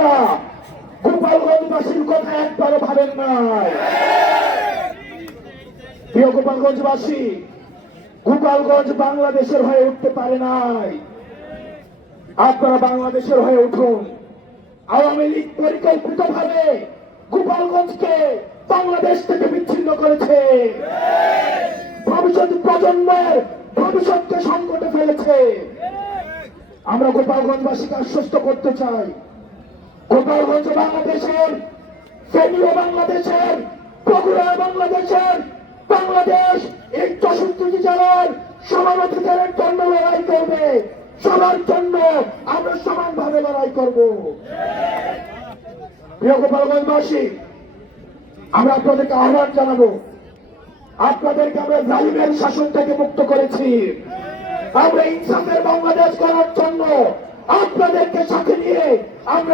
আপনারা গোপালগঞ্জবাসীর কথা একবারও ভাবেন নাই। প্রিয় গোপালগঞ্জবাসী, গোপালগঞ্জ বাংলাদেশের হয়ে উঠতে পারে নাই। আপনারা বাংলাদেশের হয়ে উঠুন। আওয়ামী লীগ পরিকল্পিতভাবে গোপালগঞ্জকে বাংলাদেশ থেকে বিচ্ছিন্ন করেছে, ভবিষ্যৎ প্রজন্মের ভবিষ্যৎকে সংকটে ফেলেছে। আমরা গোপালগঞ্জবাসীকে আশ্বস্ত করতে চাই, গোপালগঞ্জ বাংলাদেশের, ফেনীও বাংলাদেশের, বগুড়া বাংলাদেশের, বাংলাদেশ এই 64টি জেলার সমান অধিকারের জন্য লড়াই করবে। সবার জন্য আমরা সমানভাবে লড়াই করব। প্রিয় গোপালগঞ্জবাসী, আমরা আপনাদেরকে আহ্বান জানাবো, আপনাদেরকে আমরা জালিমের শাসন থেকে মুক্ত করেছি। আমরা ইনসাফের বাংলাদেশ করার জন্য আপনাদেরকে সাথে নিয়ে আমরা